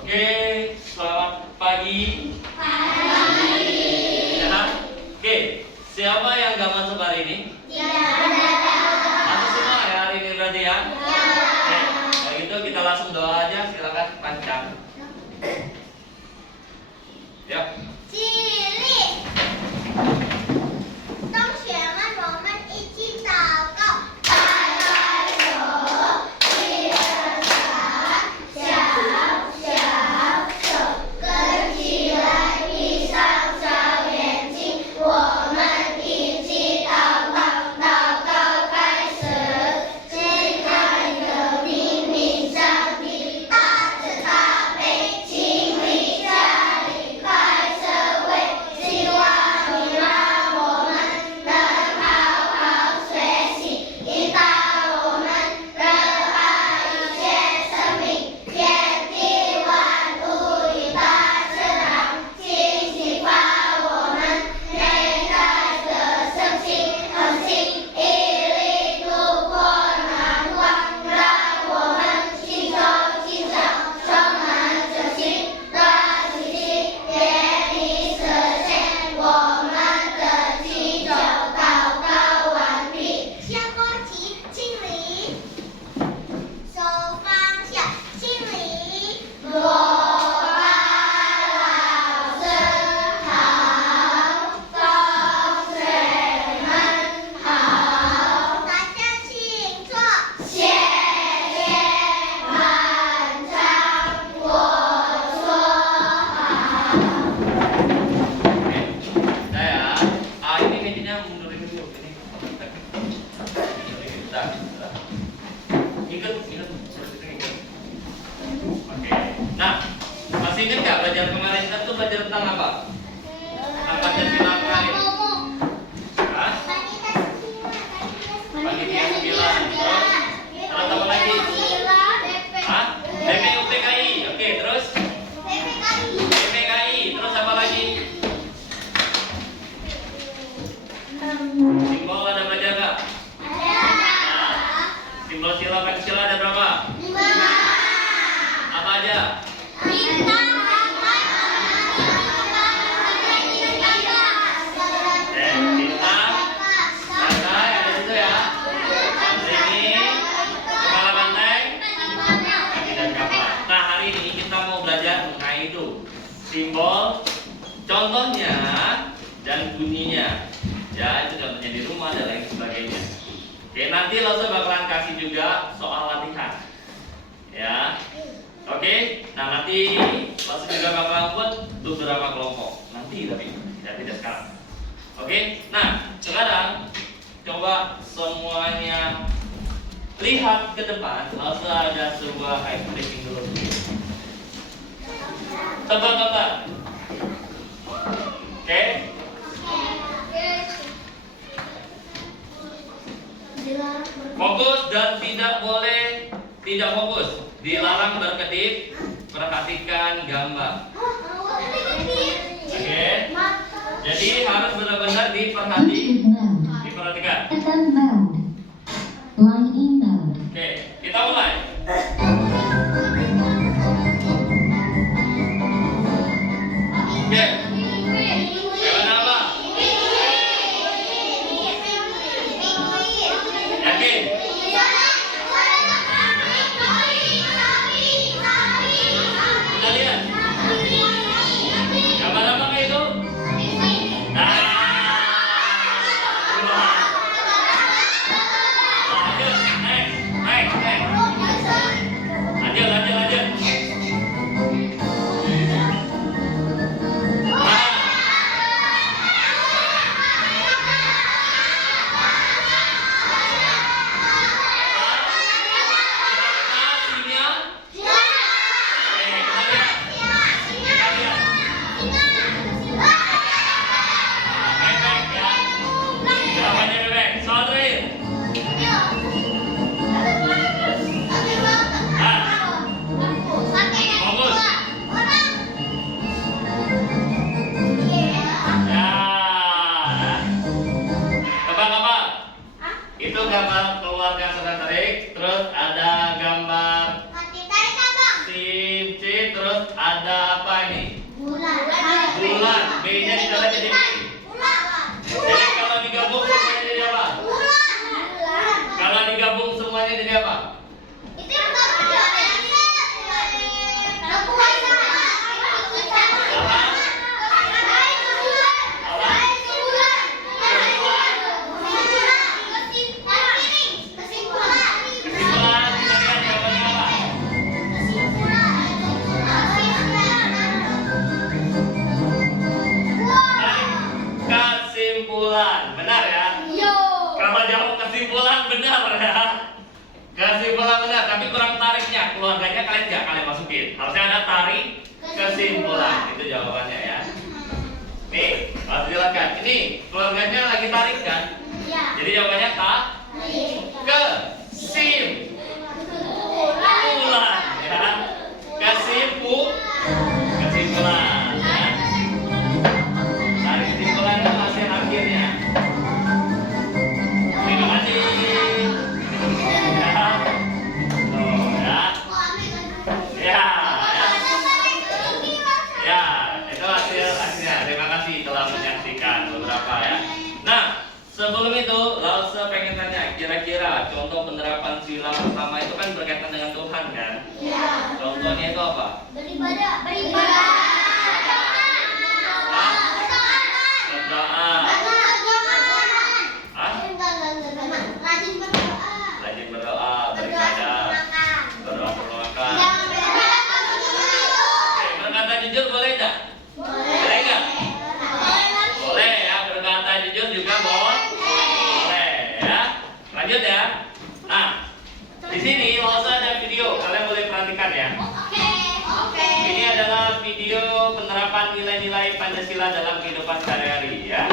Oke, selamat pagi. Pagi. Ya, oke, siapa yang gak masuk hari ini? Masuk semua ya hari ini berarti ya? Oke, kalau gitu kita langsung doa aja, silakan pancang. Yuk. 起立，同学们，我们一起祷告。拍拍手，一二三，小小手，跟起来，闭上小眼睛，我们一起祷告。祷告开始，亲爱的灵敏上帝，大慈大悲，请你降临快社会，希望你让我们能好好学习，引导我们热爱一切生命，天地万物与大自然，请启发我们内在的圣心恒心，毅力度过难关，让我们信守信守，充满着心，热起心，给你实现我们的祈求。祷告完毕，下国旗敬礼，手放下，敬礼。罗班老师好，同学们好，大家请坐。谢谢满场，我说好。 Nah ya, ini mejanya mundurin dulu ini. Bentar. Ikut. Oke. Nah, masih ingat nggak belajar kemarin kita tuh belajar tentang apa? Tentang Pancasila kemarin. Hah? Panitia 9. Terus apa lagi? Hah? BPUPKI. Oke, terus BPKI. Terus apa lagi? Simbol ada belajar nggak? Simbol sila Pancasila ada berapa? Apa aja? Bintang, banteng ada di situ ya. Beringin, kepala banteng, kaki dan kapal. Nah hari ini kita mau belajar mengenai itu simbol, contohnya dan bunyinya. Ya itu contohnya di rumah dan lain sebagainya. Oke, nanti Lause bakalan kasih juga soal latihan. Ya. Oke, nah nanti Lause juga bakalan buat beberapa kelompok. Nanti tapi tidak sekarang. Oke, nah sekarang coba semuanya lihat ke depan. Lause ada sebuah ice breaking dulu. Tebak-tebak. Oke. Fokus dan tidak boleh tidak fokus. Dilarang berkedip. Perhatikan gambar. Oke. Jadi harus benar-benar diperhatikan. FM mode. Line E mode. Oke, kita mulai. Oke. Hewan apa? Yakin? Kita lihat. Gambar apa kayak itu? Nah. Bulan. B-nya ditambah jadi B. Jadi kalau digabung semuanya jadi apa? Kalau digabung semuanya jadi apa? Kesimpulan, kalian jawabannya apa? Kesimpulan, benar ya? Kalau jawab kesimpulan benar ya. Kesimpulan benar, tapi kurang tariknya. Keluarganya kalian masukin. Harusnya ada tarik kesimpulan. Itu jawabannya ya. Nih, harus silakan. Ini keluarganya lagi tarik kan? Jadi jawabannya kesimpulan ya. Kesimpulan ya. Tarik kesimpulan itu hasil akhirnya. Terima kasih. Ya. Ya, itu hasilnya. Terima kasih telah menyaksikan beberapa ya. Nah, sebelum itu, Lause pengen tanya, kira-kira contoh penerapan sila pertama itu kan berkaitan dengan Tuhan kan? Contohnya itu apa? Berdoa. Rajin berdoa, beribadah, berdoa. Berkata jujur boleh enggak? Boleh enggak? Boleh ya, berkata jujur juga boleh ya. Lanjut ya. Nah, di sini Lause ada video, kalian boleh perhatikan ya. Ini adalah video penerapan nilai-nilai Pancasila dalam kehidupan sehari-hari ya.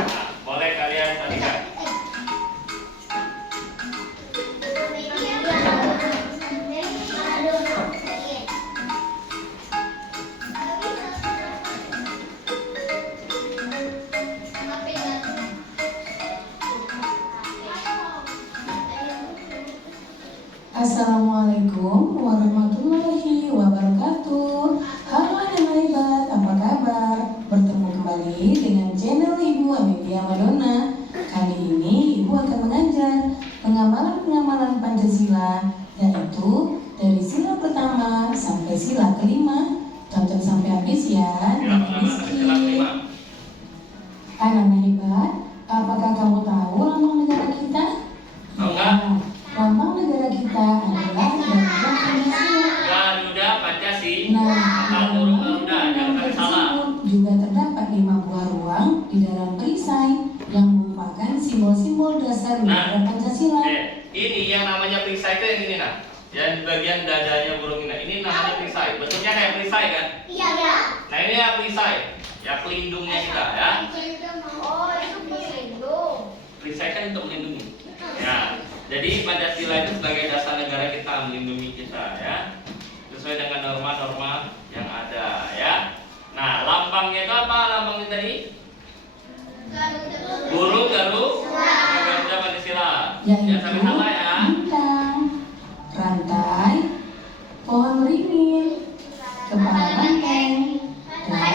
Nah, boleh kalian perhatikan. Assalamualaikum warahmatullahi wabarakatuh. Halo anak hebat, apa kabar? Bertemu kembali dengan channel Ibu Amelia Madonna. Kali ini Ibu akan mengajar pengamalan Pancasila, yaitu dari sila pertama sampai sila kelima. Tonton sampai habis ya. Anak-anak hebat, apakah kamu tahu lambang negara kita? Ya, lambang negara kita adalah Garuda Pancasila. Garuda Pancasila. Nah, Garuda, jangan salah. Juga terdapat 5 buah ruang di dalam perisai yang merupakan simbol-simbol dasar negara Pancasila. Ini yang namanya perisai itu yang ini nah. Yang di bagian dadanya burung ini namanya perisai. Bentuknya kayak perisai kan? Iya. Nah ini ya perisai, ya pelindungnya kita ya. Itu pelindung. Perisai kan untuk melindungi. Ya. Jadi Pancasila itu sebagai dasar negara kita, melindungi kita ya. Sesuai dengan norma-norma yang ada ya. Nah, lambangnya itu apa? Lambangnya tadi? Burung Garuda Pancasila. Jangan sampai salah ya. Bintang, rantai, pohon beringin, kepala banteng, dan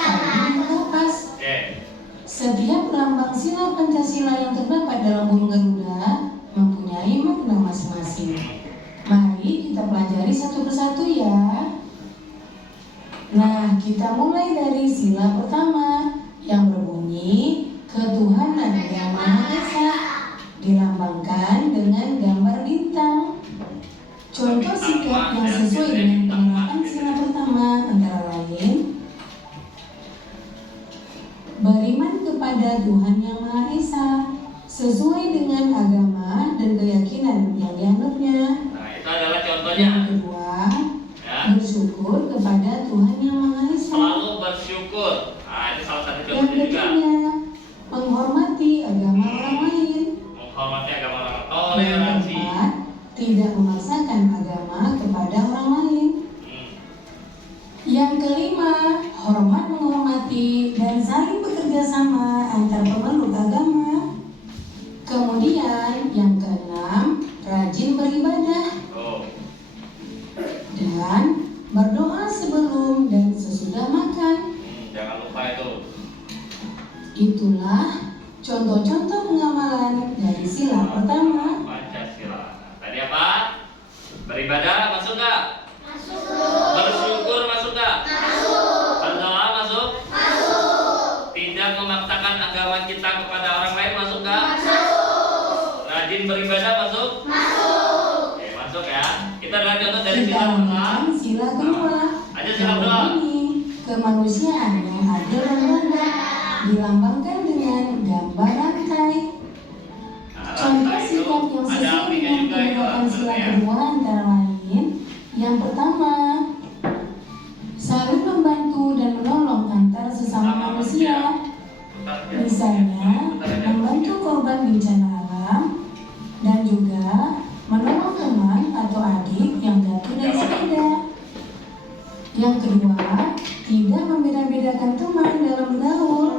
sarung kapas. Oke. Setiap lambang sila Pancasila yang terdapat dalam burung Garuda mempunyai makna masing-masing. Mari kita pelajari satu persatu ya. Nah, kita mulai dari sila pertama yang berbunyi ketuhanan yang Maha Esa, dilambangkan dengan gambar bintang. Contoh sikap yang sesuai dengan penerapan sila pertama antara lain beriman kepada Tuhan Yang Maha Esa sesuai dengan agama dan keyakinan yang dianutnya. Nah, itu adalah contohnya. Yang kedua, Ya. bersyukur kepada Tuhan Yang Maha Esa. Selalu bersyukur. Nah, itu salah satu Yang contohnya juga. ketiga, menghormati agama orang lain. Menghormati agama orang. Yang Toleransi. keempat, tidak memaksakan agama kepada orang lain. Yang kelima, hormat menghormati dan saling bekerja sama antar pemeluk agama. Kemudian yang keenam, rajin beribadah. Oh. contoh-contoh pengamalan dari sila pertama. Pancasila. Tadi apa? Beribadah masuk nggak? Masuk. Bersyukur masuk nggak? Masuk. Berdoa masuk? Masuk. Tidak memaksakan agama kita kepada orang lain masuk nggak? Masuk. Rajin beribadah masuk? Masuk. Oke, masuk ya. Kita lihat contoh dari Kita sila pertama. lanjutkan sila kedua. Aja sila Yang kedua. berbunyi, kemanusiaan yang adil dan benar dilambangkan dengan gambar rantai. Nah, Contoh rantai itu sikap yang ada sesuai apinya dengan juga itu penerapan sila sebenarnya. kedua antara lain. Yang pertama, saling membantu dan menolong antar sesama manusia. Bentar, ya. Misalnya, Bentar aja. membantu korban bencana alam dan juga menolong teman atau adik yang jatuh dari sepeda. Yang kedua, tidak membeda-bedakan teman dalam bergaul.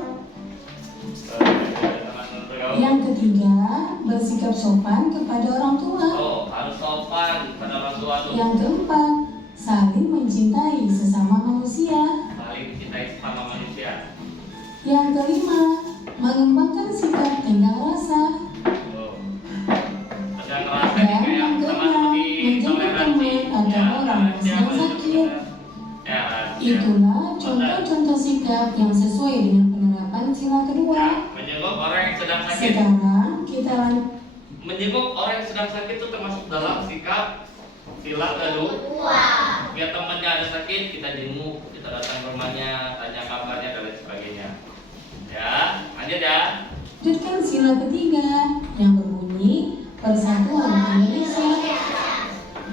Yang ketiga, bersikap sopan kepada orang tua. Oh, harus sopan pada orang tua tuh. Yang keempat, saling mencintai sesama manusia. Saling mencintai sesama manusia. Yang kelima, mengembangkan sikap tenggang rasa. Oh. Ada ngerasa Dan kayak yang sama keenam, seperti menjaga toleransi. teman atau orang yang sedang sakit. Ya, Itulah contoh-contoh sikap yang sesuai dengan penerapan sila kedua. Ya, menjenguk orang yang sedang sakit. Sekarang kita lanjut. Menjenguk orang yang sedang sakit itu termasuk dalam sikap sila kedua. Biar temannya ada sakit, kita jenguk, kita datang ke rumahnya, tanya kabarnya dan lain sebagainya. Ya, lanjut ya. Lanjutkan sila ketiga yang berbunyi Persatuan Indonesia.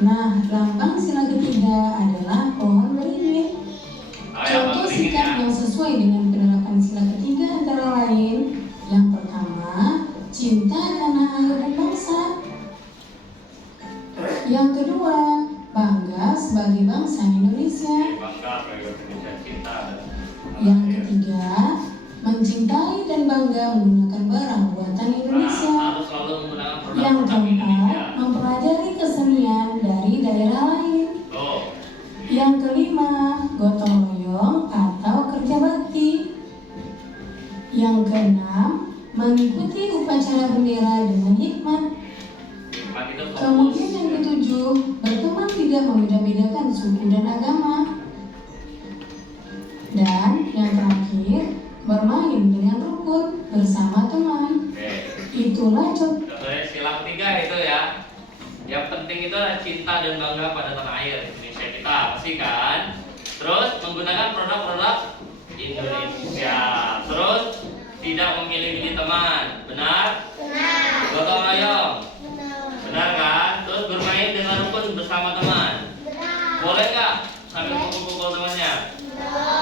Nah, lambang sila ketiga adalah pohon beringin. Contoh sikap yang sesuai dengan penerapan sila ketiga antara lain. Yang pertama, cinta tanah air dan bangsa. Yang kedua, bangga sebagai bangsa Indonesia. Bangga sebagai Indonesia, cinta. Yang ketiga, mencintai dan bangga menggunakan barang buatan Indonesia. Harus selalu menggunakan Yang produk-produk keempat, Indonesia. mempelajari kesenian dari daerah lain. Oh, Yang kelima, gotong royong atau kerja bakti. Yang keenam, mengikuti upacara bendera dengan hikmat. nikmat itu fokus. Kemudian yang ketujuh, berteman tidak membeda-bedakan suku dan agama. Dan yang terakhir, bermain dengan rukun bersama teman. Oke. Itulah contoh. Contohnya sila ketiga itu ya. Yang penting itu adalah cinta dan bangga pada tanah air Indonesia kita, pasti kan? Terus menggunakan produk-produk Indonesia. Terus tidak memilih-milih teman, benar? Benar. Gotong royong, Benar. benar kan? Terus bermain dengan rukun bersama teman. Benar. Boleh nggak sambil pukul-pukul temannya?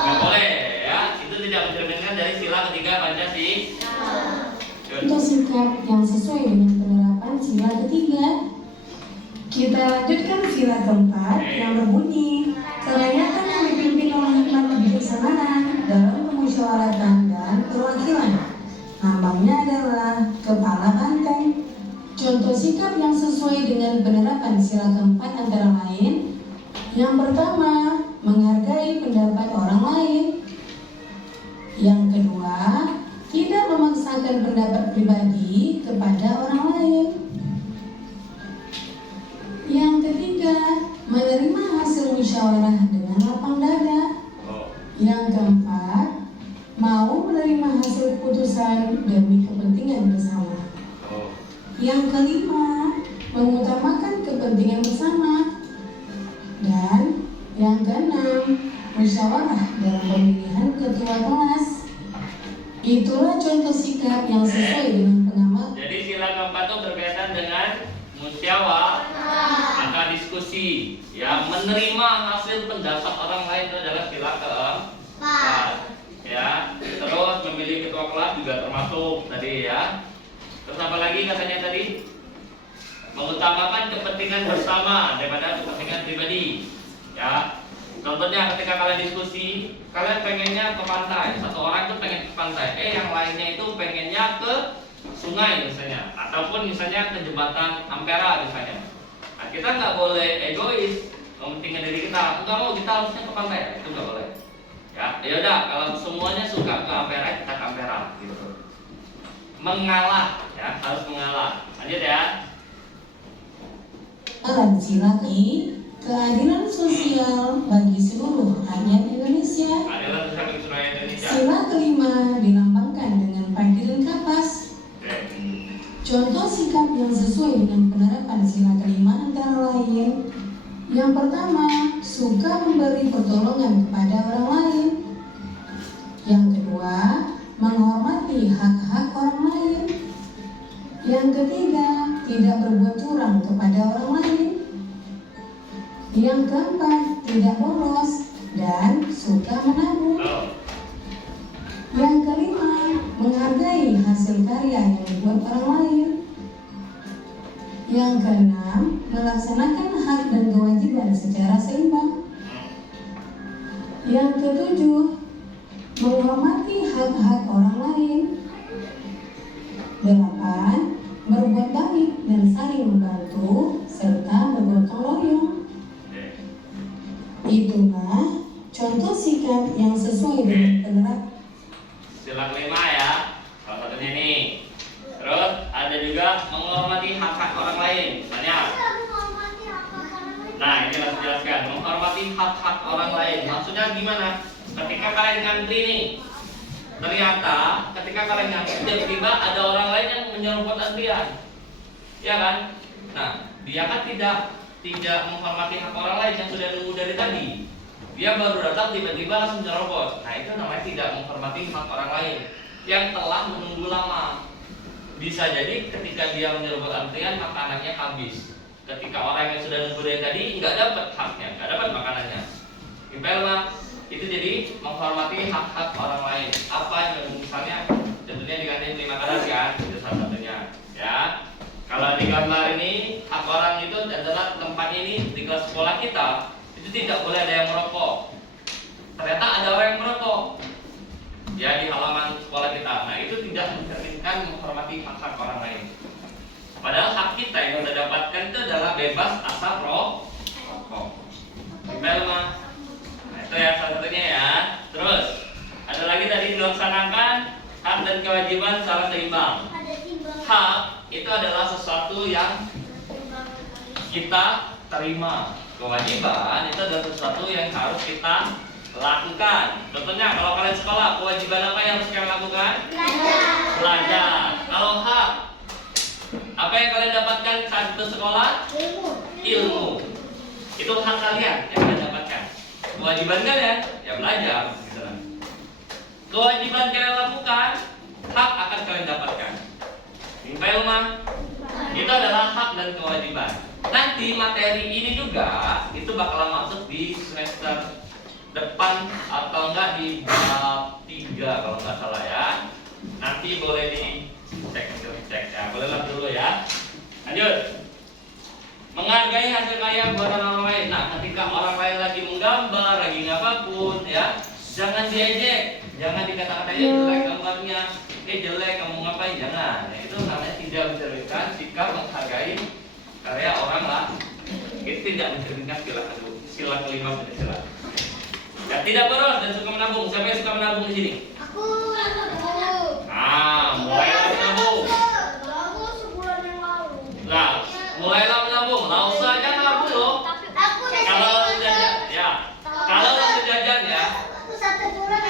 Nggak boleh ya. Itu tidak mencerminkan dari sila ketiga Pancasila. Contoh sikap yang sesuai dengan penerapan sila ketiga. Kita lanjutkan sila keempat yang berbunyi kerakyatan yang dipimpin oleh hikmat kebijaksanaan dalam kemusyawaratan dan perwakilan. Lambangnya adalah kepala banteng. Contoh sikap yang sesuai dengan penerapan sila keempat antara lain. Yang pertama, menghargai pendapat orang lain. Yang kedua, tidak memaksakan pendapat pribadi kepada orang lain. Yang ketiga, menerima hasil musyawarah dengan lapang dada. Oh, Yang keempat, mau menerima hasil keputusan demi kepentingan bersama. oh. Yang kelima, mengutamakan kepentingan bersama. Dan yang keenam, musyawarah dalam pemilihan ketua kelas. Itulah contoh sikap yang sesuai dengan pengamat. Jadi sila keempat itu berkaitan dengan musyawarah, maka diskusi, ya menerima hasil pendapat orang lain itu adalah sila keempat, ya. Terus memilih ketua kelas juga termasuk tadi ya. Terus apa lagi katanya tadi? Mengutamakan kepentingan bersama daripada kepentingan pribadi, ya. Contohnya ketika kalian diskusi, kalian pengennya ke pantai, satu orang itu pengen ke pantai, yang lainnya itu pengennya ke sungai misalnya, ataupun misalnya ke jembatan Ampera misalnya. Nah, kita nggak boleh egois, mementingkan diri kita. Enggak mau, kita harusnya ke pantai, itu nggak boleh. Ya udah, kalau semuanya suka ke Ampera, kita ke Ampera, gitu. mengalah, ya harus mengalah. Lanjut ya. Lanjut lagi, keadilan sosial bagi seluruh rakyat Indonesia. Adalah sosial bagi seluruh rakyat Indonesia. Sila kelima dilambangkan dengan panggilan kapas. Oke. Contoh sikap yang sesuai dengan penerapan sila kelima antara lain: yang pertama, suka memberi pertolongan kepada orang lain. Yang kedua, menghormati hak-hak orang lain. Yang ketiga, tidak berbuat curang kepada orang lain. Yang keempat, tidak boros dan suka menabung. Oh. Yang kelima, menghargai hasil karya yang dibuat orang lain. Yang keenam, melaksanakan hak dan kewajiban secara seimbang. Yang ketujuh, menghormati hak-hak orang lain. 8. Berbuat baik dan saling membantu serta bergotong royong. Itulah contoh sikap yang sesuai dengan penerapan Sila kelima ya, salah satunya nih. Terus ada juga menghormati hak-hak orang lain. Banyak. Nah, ini harus dijelaskan. Menghormati hak-hak orang lain. Maksudnya gimana? Ketika kalian ngantri nih, ternyata ketika kalian ngantri tiba-tiba ada orang lain yang menyerobot antrian, ya kan? Nah, dia kan tidak menghormati hak orang lain yang sudah nunggu dari tadi. Dia baru datang tiba-tiba langsung nyerobot. Nah, itu namanya tidak menghormati hak orang lain yang telah menunggu lama. Bisa jadi ketika dia menyerobot antrian makanannya habis. Ketika orang yang sudah nunggu dari tadi nggak dapat haknya, nggak dapat makanannya. Impelma itu jadi menghormati hak-hak orang lain. Apa yang misalnya tentunya diganti 5 karat kan, itu salah satunya. Ya, kalau di gambar ini hak orang itu adalah tempat ini di kelas sekolah kita itu tidak boleh ada yang merokok. Ternyata ada orang yang merokok. Ya di halaman sekolah kita. Nah itu tidak mencerminkan menghormati hak-hak orang lain. Padahal hak kita yang kita dapatkan itu adalah bebas asap rokok. Impelma. Itu ya salah satunya ya. Terus ada lagi tadi dilaksanakan hak dan kewajiban secara seimbang. Hak itu adalah sesuatu yang kita terima. Kewajiban itu adalah sesuatu yang harus kita lakukan. Contohnya kalau kalian sekolah, kewajiban apa yang harus kalian lakukan? Belajar. Kalau hak, apa yang kalian dapatkan saat itu sekolah? Ilmu. Itu hak kalian yang kalian dapatkan. Kewajiban kalian ya belajar gitu. Kewajiban kalian lakukan, hak akan kalian dapatkan. Impelma itu adalah hak dan kewajiban. Nanti materi ini juga itu bakalan masuk di semester depan atau enggak di bab 3 kalau nggak salah ya. Nanti boleh dicek ya. Boleh lihat dulu ya. Lanjut. Menghargai hasil karya buatan orang lain. Nah, ketika orang lain lagi menggambar, lagi ngapapun ya, jangan diejek, jangan dikata-katain jelek gambarnya, jelek kamu ngapain, jangan. Nah, itu namanya tidak mencerminkan sikap menghargai karya orang lah. Itu tidak mencerminkan sila kelima Pancasila. Ya, tidak boros dan suka menabung. Siapa yang suka menabung di sini? Aku. Mulailah menabung. Aku sebulan yang lalu. Nah, mulailah menabung. Nggak usah aja nabung loh. Aku Kalau langsung jajan, ya. Kalau langsung jajan ya. Aku 1 bulan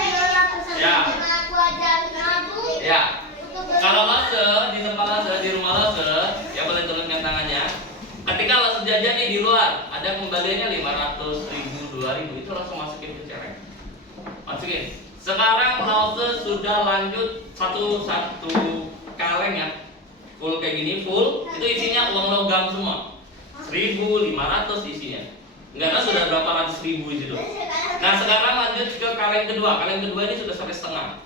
Ya. aku aja nabung. Ya. Kalau lase di tempat lase di rumah lase, ya boleh turunkan tangannya. Ketika lase jajan nih di luar, ada kembaliannya 500.000, 2.000, itu langsung masukin ke celeng. Masukin. Sekarang lase sudah lanjut satu kaleng ya. Full kayak gini, full. Itu isinya uang logam semua. 1.500 isinya. Enggak tahu sudah berapa ratus ribu di situ. Nah, sekarang lanjut ke kaleng kedua. Kaleng kedua ini sudah sampai setengah.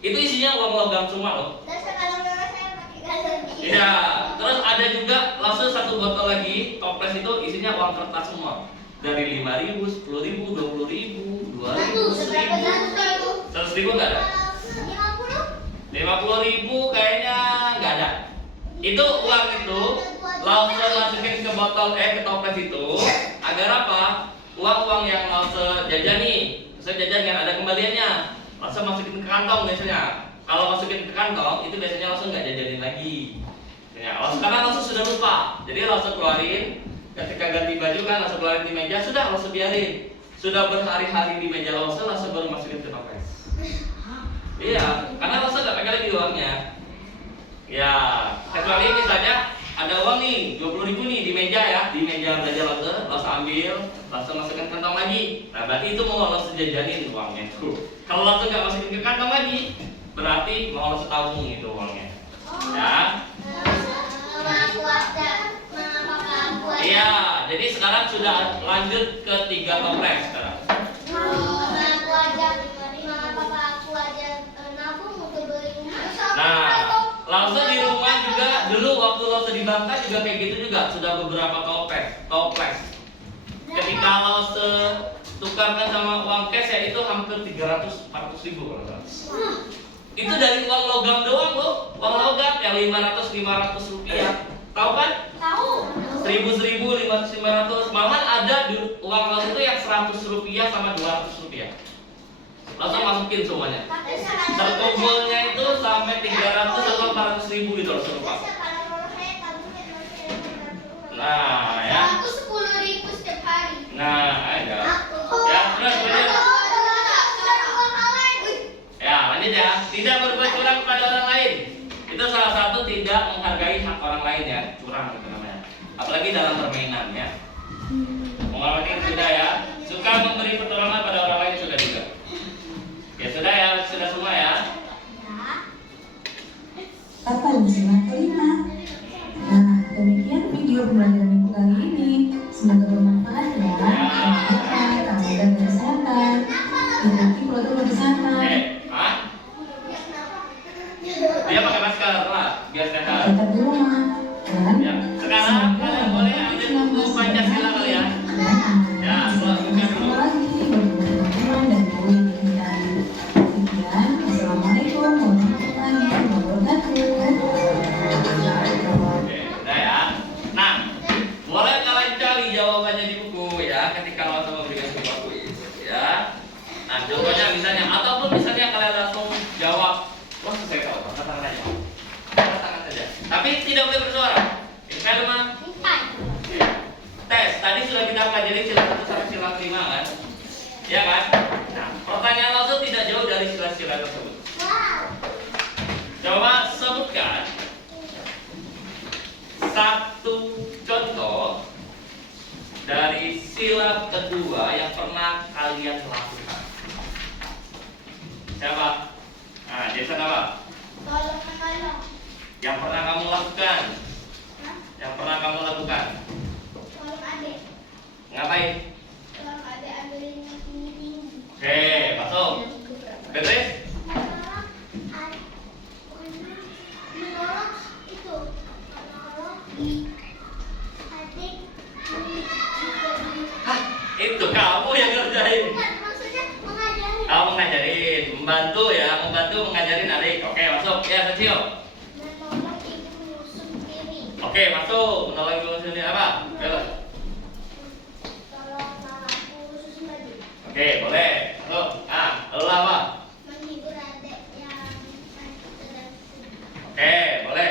Itu isinya uang logam semua loh. Dan sekarang saya pakai galon. Iya, terus ada juga langsung 1 botol lagi toples itu isinya uang kertas semua. Dari 5.000, 10.000, 20.000, 200.000, 100.000 nggak ada? 50.000 kayaknya nggak ada. Itu uang itu langsung masukin ke botol ke toples itu agar apa? Uang-uang yang langsung jajan nih, langsung jajan yang ada kembaliannya, langsung masukin ke kantong biasanya. kalau masukin ke kantong itu biasanya langsung nggak jajanin lagi. Ya, karena langsung sudah lupa. Jadi langsung keluarin. Ketika ganti baju kan langsung keluarin di meja, sudah langsung biarin. Sudah berhari-hari di meja langsung baru masukin ke toples. Iya, karena langsung nggak pakai lagi uangnya. Ya, kecuali misalnya ada uang nih 20.000 nih di meja ya, di meja belanja langsung ambil, langsung masukkan kantong lagi. Nah berarti itu mau langsung jajanin uangnya tuh. Kalau langsung nggak masukin ke kantong lagi, berarti mau langsung tabung itu uangnya. Ya. Iya, jadi sekarang sudah lanjut ke 3 toples sekarang. Nah, langsung di rumah juga dulu waktu langsung di Bangka juga kayak gitu juga, sudah beberapa toples. Ketika langsung tukarkan sama uang cash ya itu hampir 300-400 ribu kalau nggak salah. Itu dari uang logam doang loh, uang logam yang 500 rupiah. Tahu kan? Tahu. 1000, 500, malahan ada uang langsung itu yang 100 rupiah sama 200 rupiah. Langsung masukin semuanya. Terkumpulnya itu sampai 300 atau 400 ribu gitu loh serupa. Nah ya. Aku 10.000 setiap hari. Nah ada. Ya terus lanjut. Ya lanjut ya. Tidak berbuat curang kepada orang lain. Itu salah satu tidak menghargai hak orang lain ya. Curang itu namanya. Apalagi dalam permainan ya. Pengalaman ini sudah ya. Suka memberi pertolongan pada orang lain sudah juga. Ya sudah ya, sudah semua ya. Tata sila kelima. Nah, demikian video pembelajaran minggu kali ini. Semoga bermanfaat ya. Jangan lupa jaga kesehatan. Ikuti protokol kesehatan. Hah? Dia pakai masker lah, biar sehat. Tetap di rumah. Dan Ya. Sekarang kalian boleh ambil buku Pancasila kali ya. Ya, setelah buka dulu. Ketemu lagi bersama teman dan guru yang dicintai. Sekian, Assalamualaikum warahmatullahi wabarakatuh. Oke, udah ya. Nah, boleh kalian cari jawabannya di buku ya ketika waktu memberikan sebuah kuis ya. Nah, contohnya misalnya ataupun misalnya kalian langsung jawab, wah saya tahu, angkat tangan aja. Angkat tangan saja. Tapi tidak boleh bersuara. Ini saya mah. Tes, tadi sudah kita pelajari sila 1 sampai sila 5 kan? Ya kan? Nah, pertanyaan langsung tidak jauh dari sila-sila tersebut. Coba sebutkan satu contoh dari sila kedua yang pernah kalian lakukan. Siapa? Nah, Jason apa? Yang pernah kamu lakukan? Yang pernah kamu lakukan? Ngapain? Oke, masuk. Beatrice? Hah, itu kamu yang ngerjain. Kamu mengajarin, membantu ya, membantu mengajarin adik. Oke, masuk. Ya, Cecil. Oke, masuk. Menolong ibu sendiri apa? Bella. Oke, boleh. Masuk. Ah, lo apa? Oke, boleh.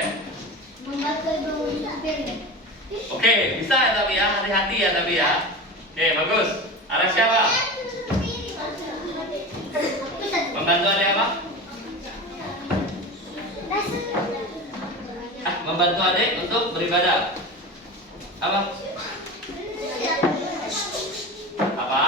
Oke, bisa ya tapi ya, hati-hati ya tapi ya. Oke, bagus. Ada siapa? Membantu ada apa? Membantu adik untuk beribadah. Apa? Apa?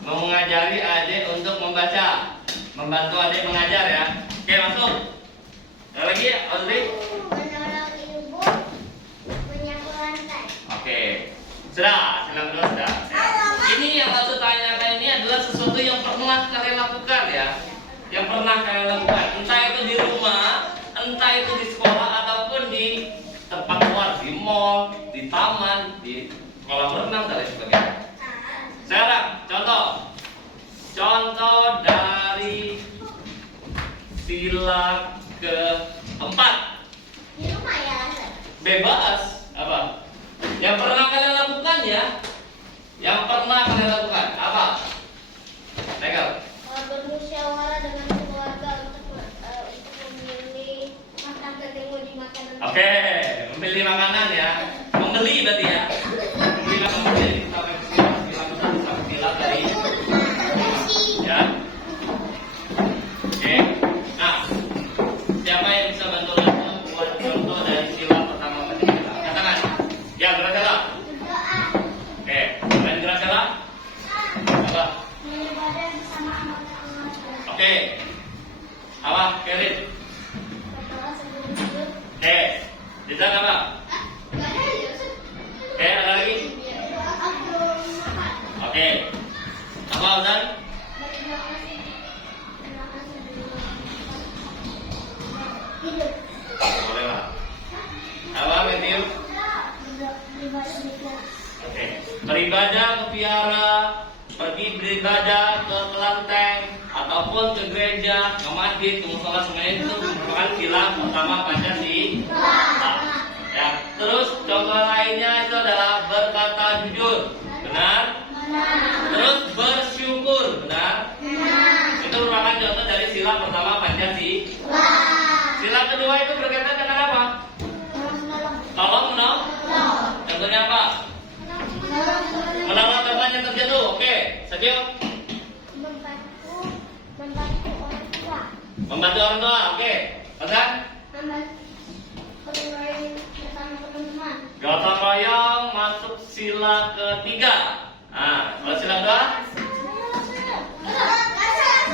Mengajari adik untuk membaca. Membantu adik mengajar ya. Oke, masuk. Ada lagi ya, Audrey? Oke. Sudah, silang dulu sudah. Ini yang langsung tanyakan ini adalah sesuatu yang pernah kalian lakukan ya. Yang pernah kalian lakukan, entah itu di rumah, entah itu di sekolah ataupun di tempat luar, di mall, di taman, di kolam renang dan lain sebagainya. Sekarang contoh dari sila keempat. Bebas apa? Yang pernah kalian lakukan ya? Yang pernah kalian lakukan apa? Membeli makanan ya. Membeli berarti ya. Membeli sampai sila tadi. Ya. Oke. Nah, siapa yang bisa bantu Lana buat contoh dari sila pertama pancasila? Katakan. Ya, gerak salah. Oke, kalian gerak salah? Apa? Oke. Apa? Kelin. Oke. Rizal apa? Oke, ada lagi? Oke. Apa, Uzan? Boleh lah. Apa, Matthew? Oke. Beribadah ke vihara, pergi beribadah ke kelenteng, ataupun ke gereja, ke masjid, ke musola, semuanya itu merupakan sila pertama Pancasila. Ya. Terus contoh lainnya itu adalah berkata jujur, benar? Terus bersyukur, benar? Itu merupakan contoh dari sila pertama Pancasila. Sila kedua itu berkaitan dengan apa? Tolong menolong. Contohnya apa? Menolong teman yang terjatuh. Oke, Sergio. Membantu orang tua. Oke, Hasan. Gotong royong masuk sila ketiga. Nah, kalau sila kedua?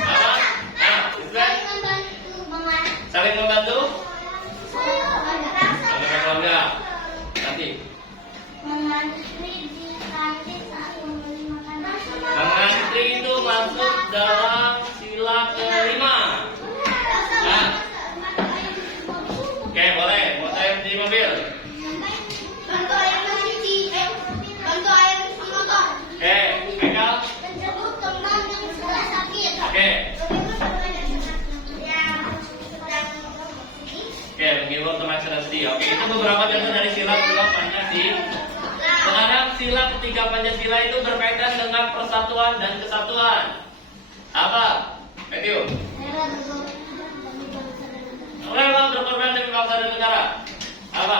Apa? Nah, saling membantu. Sama keluarga. Nanti. Mengantri itu masuk dalam sila kelima. Nah. Oke, boleh. Mau saya di mobil. Oke, Michael. Oke. Oke, menghibur teman sedang sedih. Oke, itu beberapa contoh dari sila Pancasila. Sekarang sila ketiga Pancasila itu berkaitan dengan persatuan dan kesatuan. Apa? Matthew. Rela berkorban demi bangsa dan negara. Apa?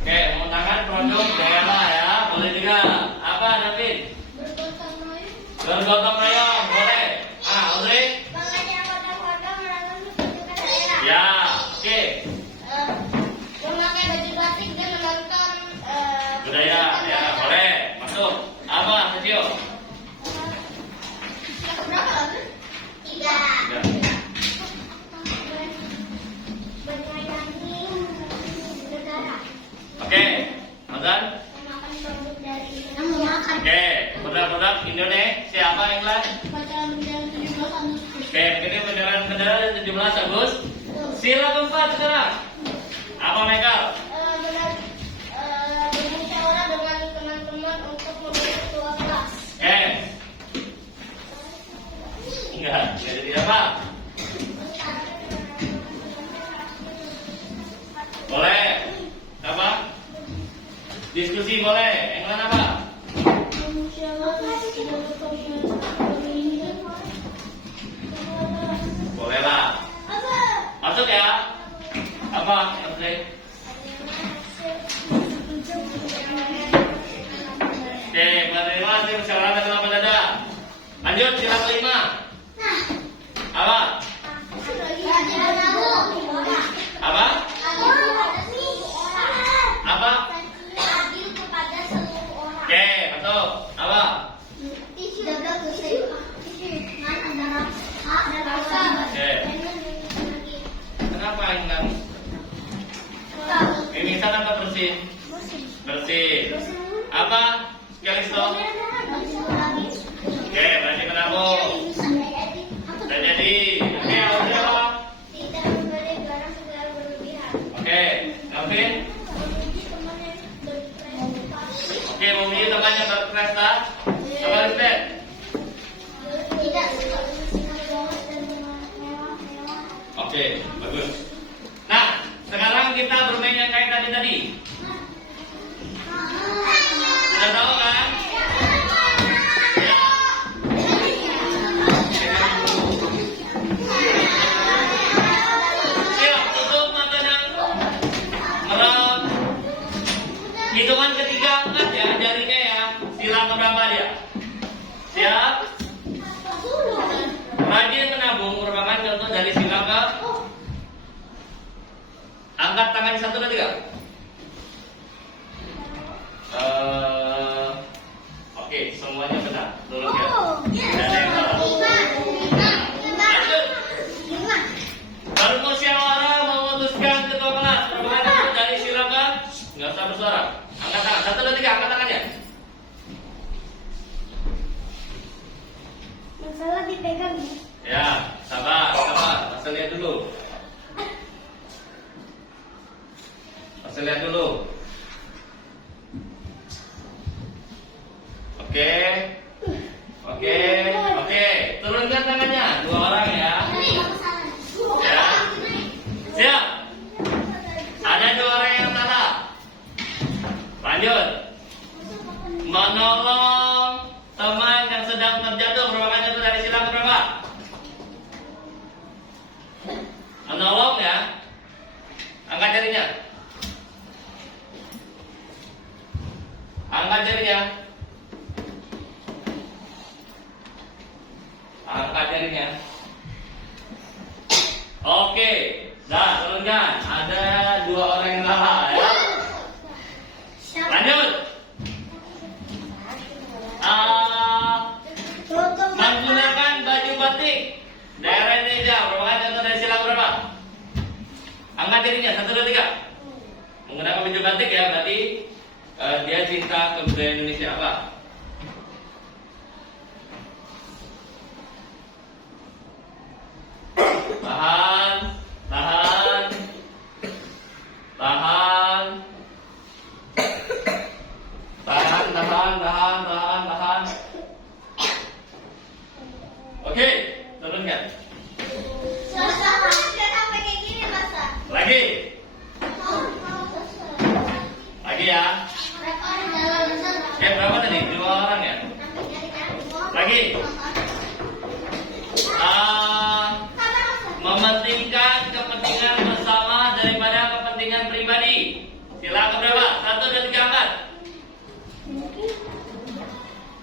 Oke, menggunakan produk daerah ya, boleh juga. Apa, David? Bergotong royong, boleh. Ah, Audrey? Ya, oke. Memakai baju batik dan menonton Budaya, ya, boleh. Masuk. Apa, Sergio? berapa lagi? 3. Ya. Menyayangi negara. Oke, Hasan? Memakan produk dari memakan. Oke, produk-produk Indonesia siapa yang lain? Upacara bendera 17 Agustus. Oke, ini bendera 17 Agustus. Sila keempat sekarang. Apa, Michael? Bermusyawarah dengan teman-teman untuk memilih ketua kelas. Oke. Enggak jadi apa? Boleh. Apa? Diskusi boleh. Yang lain apa? Boleh lah. Masuk ya. Apa? Oke. Oke, menerima hasil musyawarah dan lapor dada. Lanjut sila kelima. Apa? Apa? Apa? Oke, masuk. Apa? Kenapa ingat? Ini sana apa bersih? Bersih. Apa? Sekali stop. Oke, berarti menabung. Sudah jadi. Oke, udah apa? Oke, Alvin. Oke, memilih teman yang berprestasi. Apa Lisbeth? Oke, bagus. Nah, sekarang kita bermain yang kayak tadi. Sudah tahu kan? Ya. Angkat tangan 1, 2, 3. Oke, semuanya benar. Turun ya. Tidak ada yang salah. Lanjut. Baru siang orang memutuskan ketua kelas. Perubahan dari silakan. Nggak usah bersuara. Angkat tangan 1, 2, 3. Angkat tangannya. Masalah dipegang ya. Ya, sabar, sabar. Masih lihat dulu. Masih lihat dulu. Oke. Oke. Oke. Turunkan tangannya. 2 orang ya. Ya. Siap. Ada 2 orang yang salah. Lanjut. Menolong teman yang sedang terjatuh. Berapa jatuh dari silang berapa? Menolong ya. Angkat jarinya. Angkat jarinya. Angkat jarinya. Oke. Nah, turunkan. Ada 2 orang yang salah ya. Lanjut. Menggunakan baju batik daerah Indonesia. Berapa jatuh dari silang berapa? Angkat jarinya. 1, 2, 3. Menggunakan baju batik ya, berarti dia cinta kebudayaan Indonesia apa? Tahan, tahan, tahan, tahan, tahan, tahan, tahan, tahan. Oke, turunkan. Lagi, lagi ya. Berapa tadi? 2 orang ya? Lagi. Mementingkan kepentingan bersama daripada kepentingan pribadi. Silakan berapa? 1, 2, 3 angkat.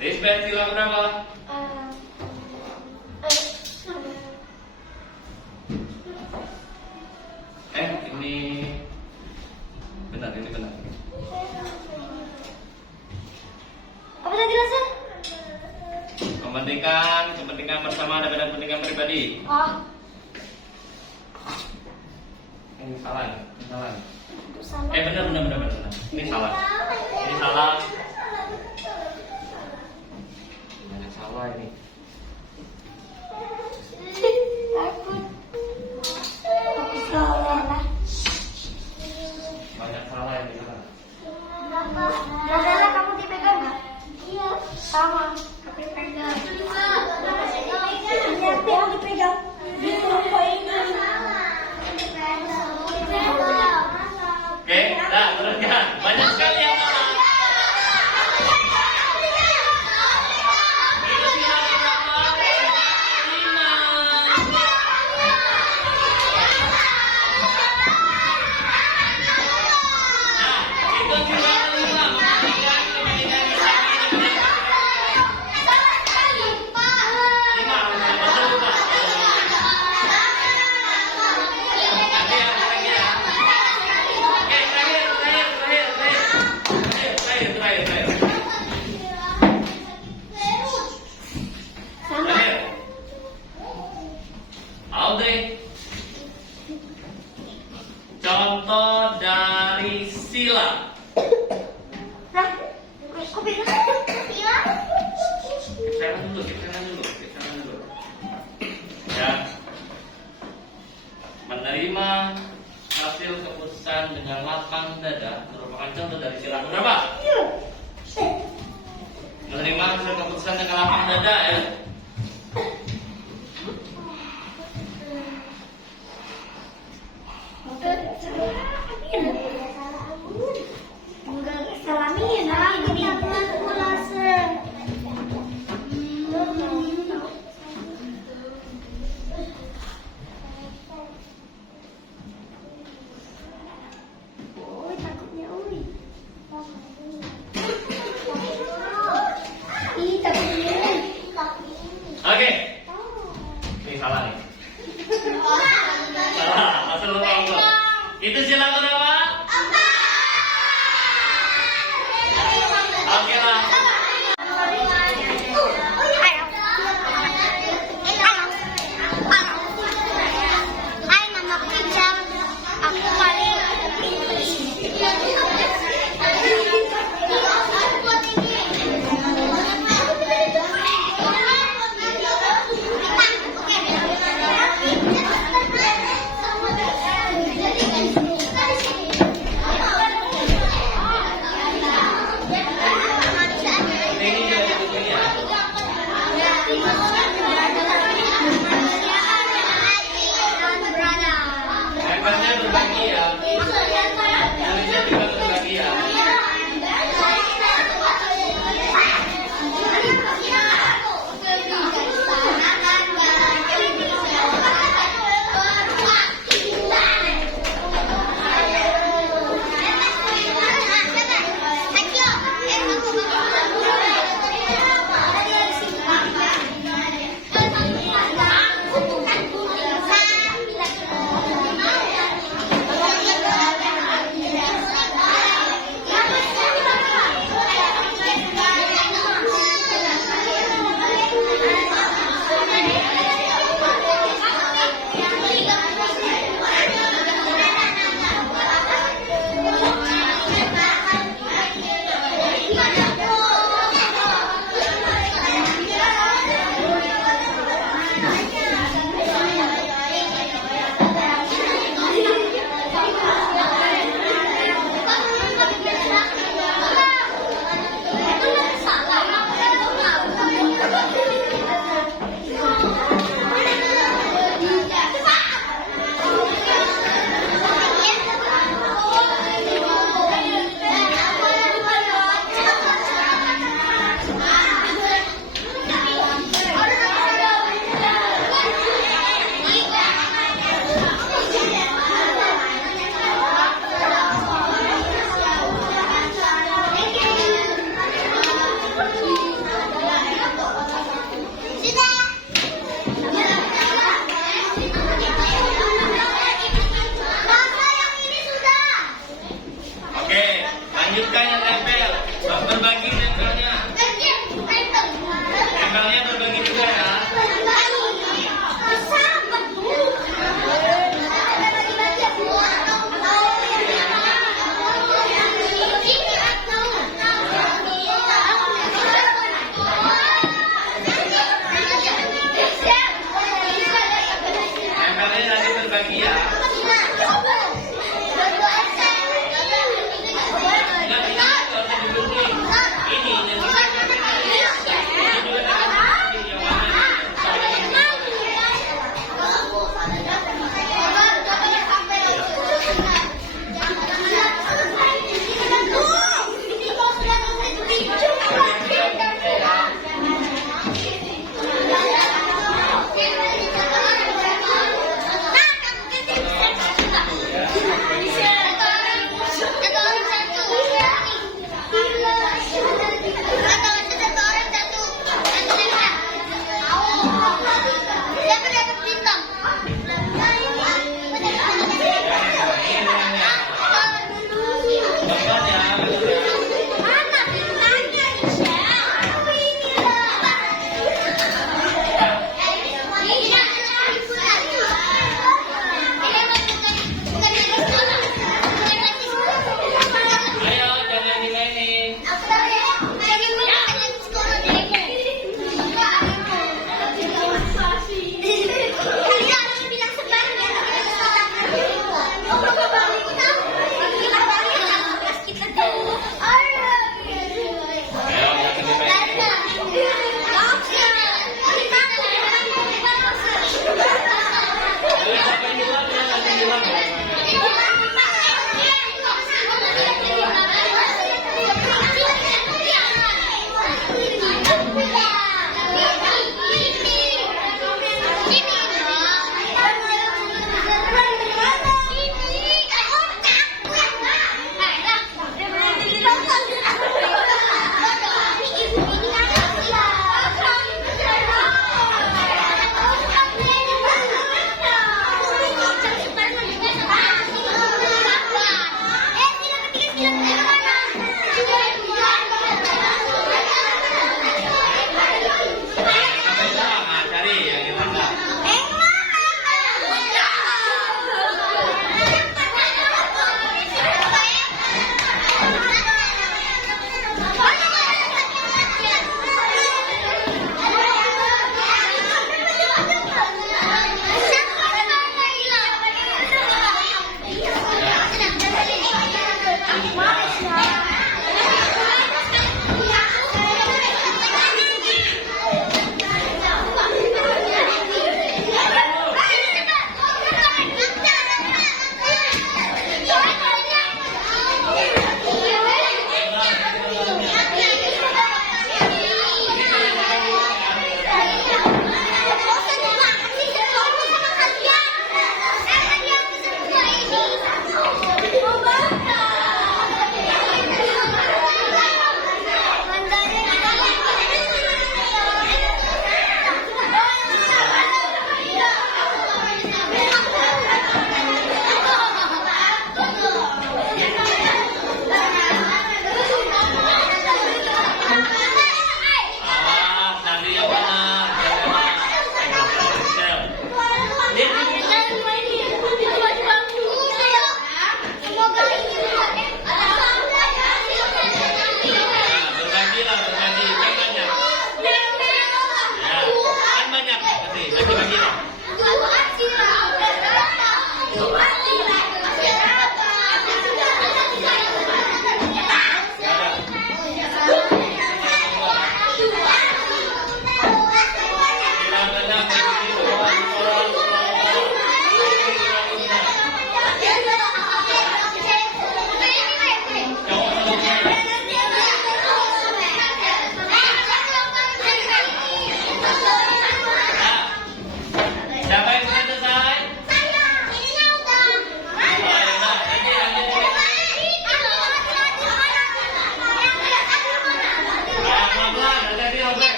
Respect silakan berapa? Ini benar, ini benar. Apa tadi Lasa? Kepentingan bersama daripada kepentingan pribadi. Oh, Ini salah, ini salah. itu sama. Benar. Ini salah. Ini salah. Banyak salah ini. Takut. Aku salah lah. Banyak salah ini salah. Masalah kamu dipegang nggak? Iya. Sama. Aku dipegang. Nanti aku dipegang. Oke, dah turunkan. Banyak sekali yang salah. Itu silakan berapa? 5. Nah, itu silakan 5. Mementingkan kepentingan bersama daripada 5. Betul, Pak. Nanti yang lagi ya. Oke, terakhir. Terakhir. Audrey. Contoh dari sila. Hah? Kok bilang? Iya. Kanan dulu. Ya. Menerima hasil keputusan dengan lapang dada merupakan contoh dari sila berapa? Menerima hasil keputusan dengan lapang dada ya. Enggak salah Mina, ini aku laser. Takutnya, Oke. Itu silakan apa? Oke lah.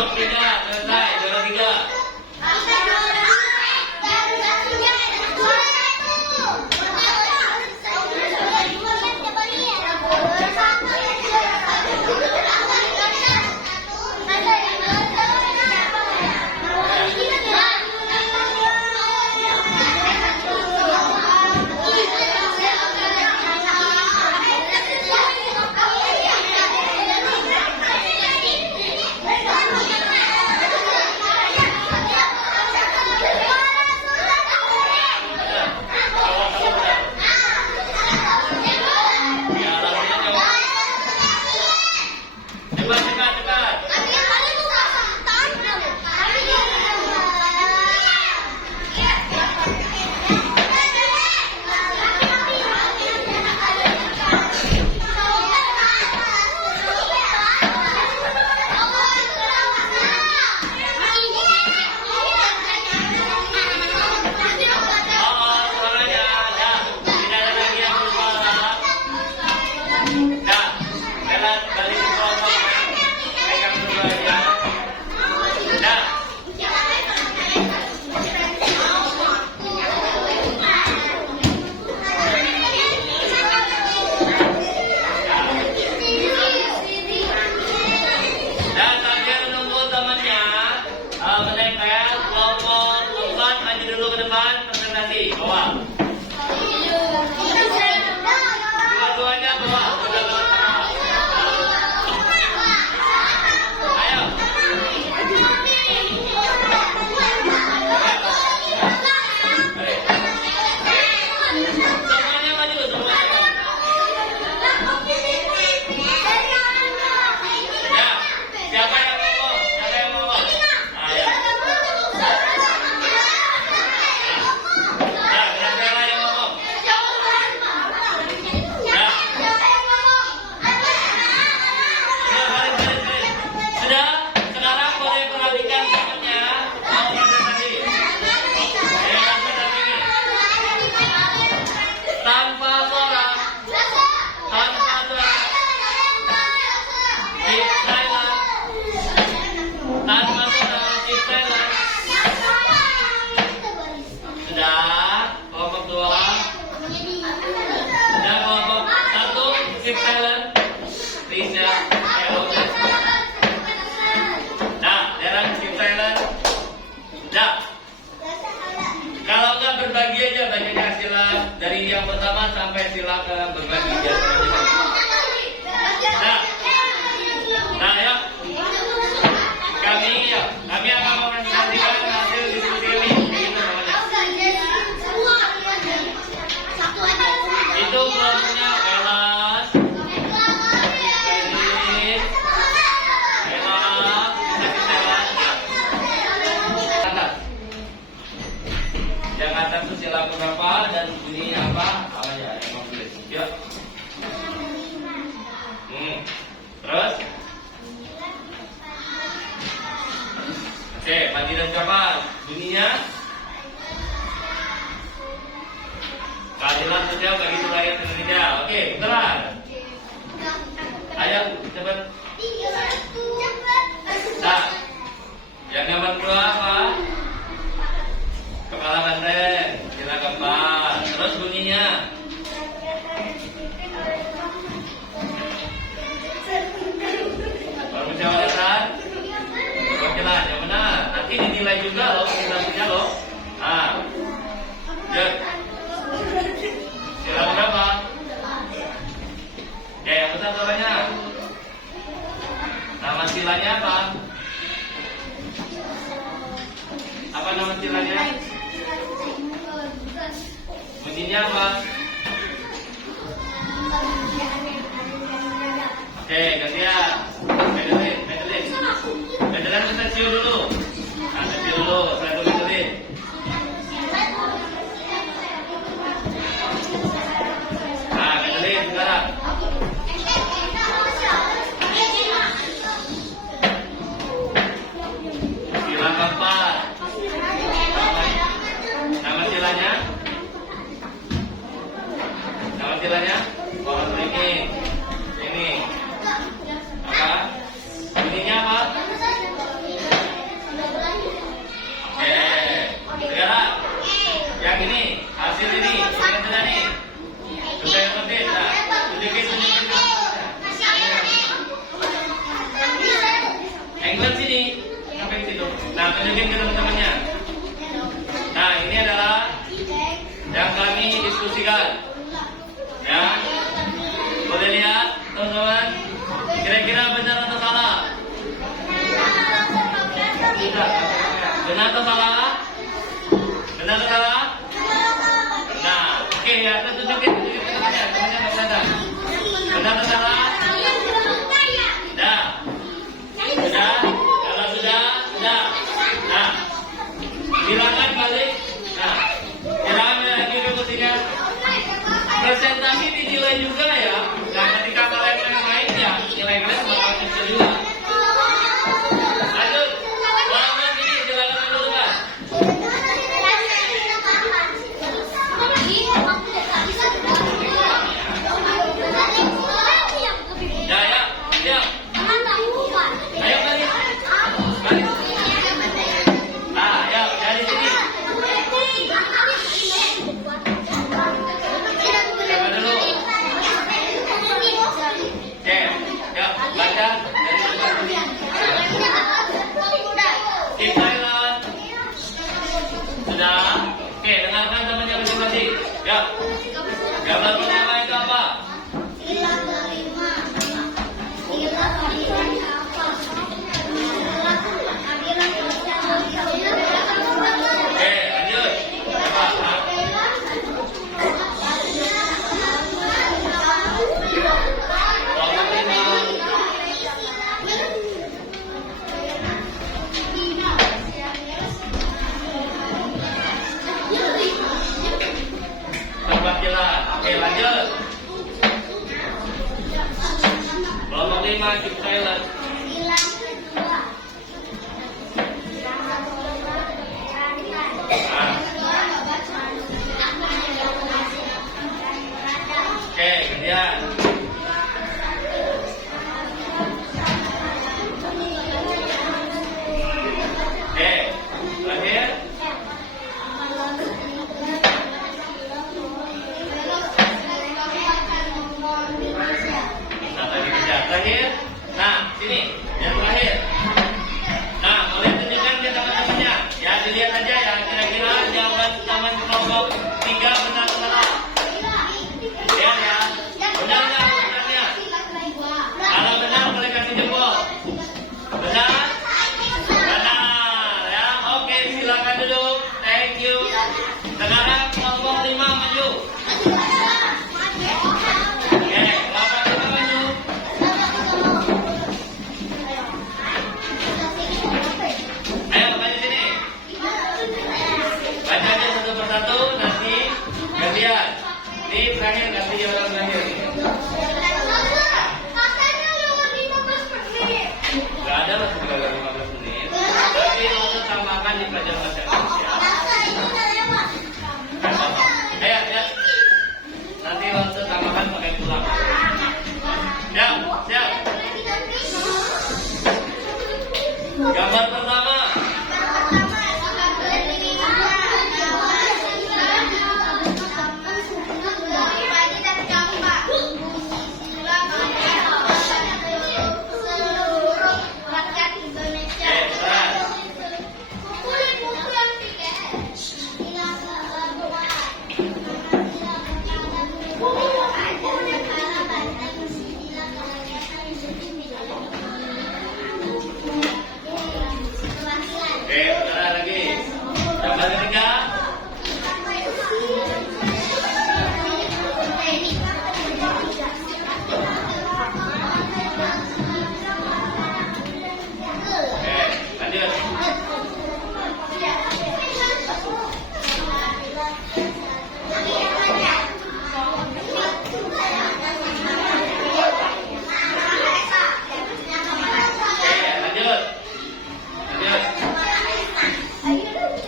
waktunya selesai. Juara 3. Dari yang pertama sampai sila ke berbagi ya. Nah ya, kami akan mempresentasikan hasil diskusi ini. Gitu namanya. Itu kelompoknya Elas, yang atas itu sila berapa dan bunyinya apa? Oh ya, emang tulis. Yuk. Terus? Oke, pagi dan kapan? Bunyinya? Keadilan sosial bagi seluruh rakyat Indonesia. Oke, beneran. Ayo, cepat. Nah, yang nomor 2 apa? Kepala banteng, sila keempat. Terus bunyinya? Permusyawaratan perwakilan yang benar. Nanti dinilai juga loh presentasinya loh. Nah, sila berapa? Oke, yang besar berapanya? Nama silanya apa? Apa nama silanya? Bunyinya apa? Oke, gantian. Medelin kita cium dulu. Nah, cium dulu, saya dulu medelin. Nah, medelin sekarang. Sila keempat. Nama silanya? Nama silanya? Pohon beringin. Ini. Apa? Bunyinya apa? tunjukin ke teman-temannya. Nah, ini adalah yang kami diskusikan. Ya, boleh lihat teman-teman. Kira-kira benar atau salah? Benar atau salah? Benar atau salah? Nah, oke ya, kita tunjukin ke temannya. Temannya nggak sadar. Benar atau salah? Sudah. Sudah. Kalau sudah. Nah, silakan balik. Nah, silakan lagi berikutnya. Presentasi dinilai juga ya. Nah, ketika kalian main ya, nilai kalian bakal kecil juga. Lanjut. Selamat ini, silakan dulu kan. Ya, ya, ya. Ayo balik. Balik. Nah, ya, dari sini. Coba dulu. Oke, ya, baca dari depan sini. Keep silent. Sudah. Oke, dengarkan temannya masing-masing. Ya. Gambar pertama itu apa? Oke, lanjut. Coba. Kelompok 5. Kebakilan. Oke, lanjut. Kelompok 5, keep silent. Oke, kemudian. Oke, terakhir. Terakhir. Nah, sini. Yang terakhir. Nah, boleh tunjukkan ke teman-temannya. Ya, dilihat aja ya. Kira-kira jawaban teman kelompok 3 benar atau salah. Lihat ya. Benar nggak benarnya? Kalau benar boleh kasih jempol. Benar? Benar ya. Oke, silakan duduk. Thank you. Sekarang kelompok 5 maju. Oke, kelompok 5 maju. Ayo, maju sini. Baca aja satu persatu, nanti gantian. Ini terakhir, ganti orang terakhir. Gak ada lah sekitar 15 menit. Tapi untuk tambahkan di pelajaran bahasa Indonesia. Ayo, ya. Nanti waktu tambahkan pakai pulang. Siap, siap. Gambar pertama. Oke, saudara lagi. Gambar ketiga. Oke, lanjut. Oke, lanjut.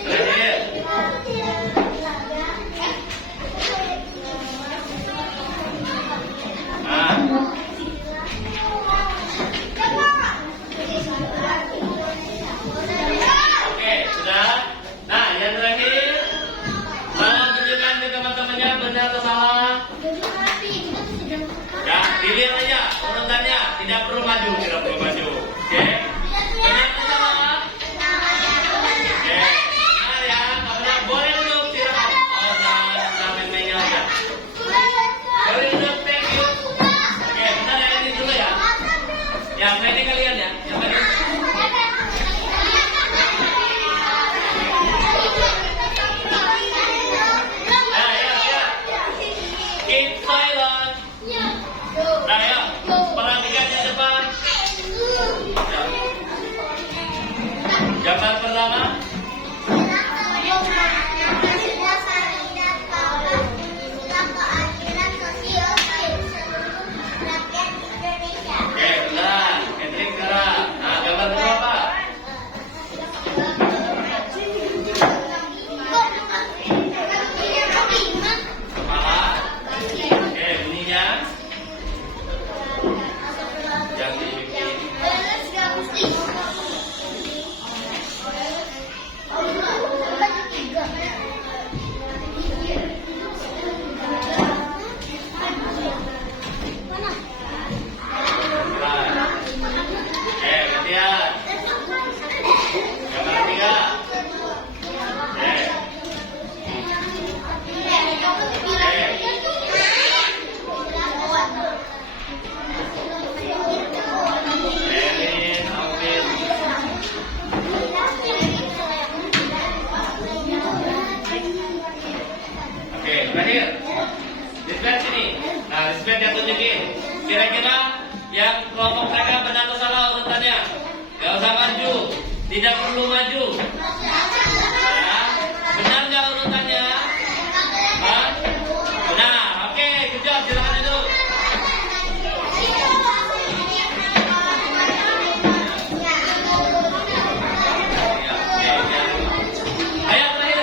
Terakhir. Nah. Oke, sudah. Nah, yang terakhir. Tolong tunjukkan ke teman-temannya benar atau salah. Ya, dilihat aja urutannya. Tidak perlu maju, tidak perlu maju. Oke. Benar atau salah? Yang lainnya kalian ya. Yang lainnya. Keep silent. Nah, ya. Perhatikan yang depan. Gambar pertama. Oke, benar. Hendrik gerak. Nah, gambar kedua apa? Kepala. Oke, bunyinya. Yang dibikin. Oke, gantian. Gambar ketiga. Oke. Erin, Alvin. Oke, terakhir. Display sini. Nah, display yang tunjukin. Kira-kira yang kelompok mereka benar atau salah urutannya? Gak usah maju. Tidak perlu maju. Ya. Benar nggak urutannya? Hah? Benar. Oke, good job. Silakan duduk. Ya, ya. Ayo terakhir.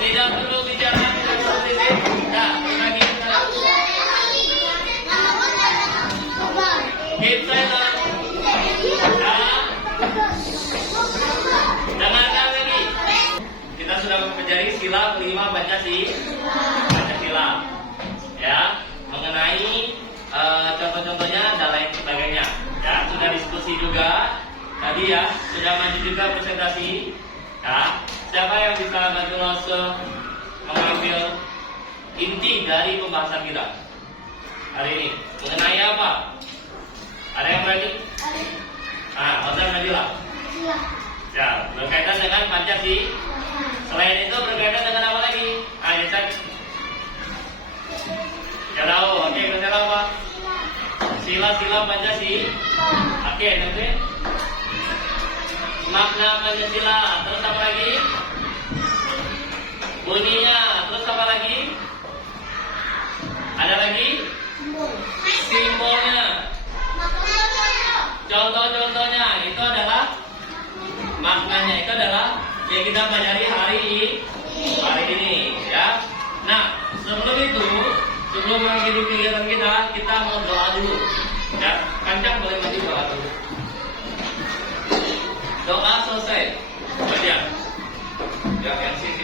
Tidak perlu bicara, tidak perlu bisik. Nah, lagi. Keep silent. Nah, dengarkan lagi. Kita sudah mempelajari sila kelima Pancasila. Ya, mengenai contoh-contohnya dan lain sebagainya. Ya, sudah diskusi juga. Tadi ya, sudah maju juga presentasi. Ya, siapa yang bisa bantu langsung mengambil inti dari pembahasan kita hari ini? Mengenai apa? Ada yang berani? Ah, Ozan Najila. Ya, berkaitan dengan Pancasila. Selain itu berkaitan dengan apa lagi? Ah, ya, cek. Ya tahu. Oke, kita tahu apa? Sila-sila Pancasila. Oke, nanti. Makna Pancasila. Terus apa lagi? Bunyinya. Terus apa lagi? Ada lagi? Simbolnya. Contoh-contohnya itu adalah maknanya, itu adalah yang kita pelajari hari ini, ya. Nah, sebelum itu, sebelum mengakhiri kegiatan kita mau doa dulu, ya. Kancang boleh maju doa dulu. Doa selesai, baca. Ya, yang sini.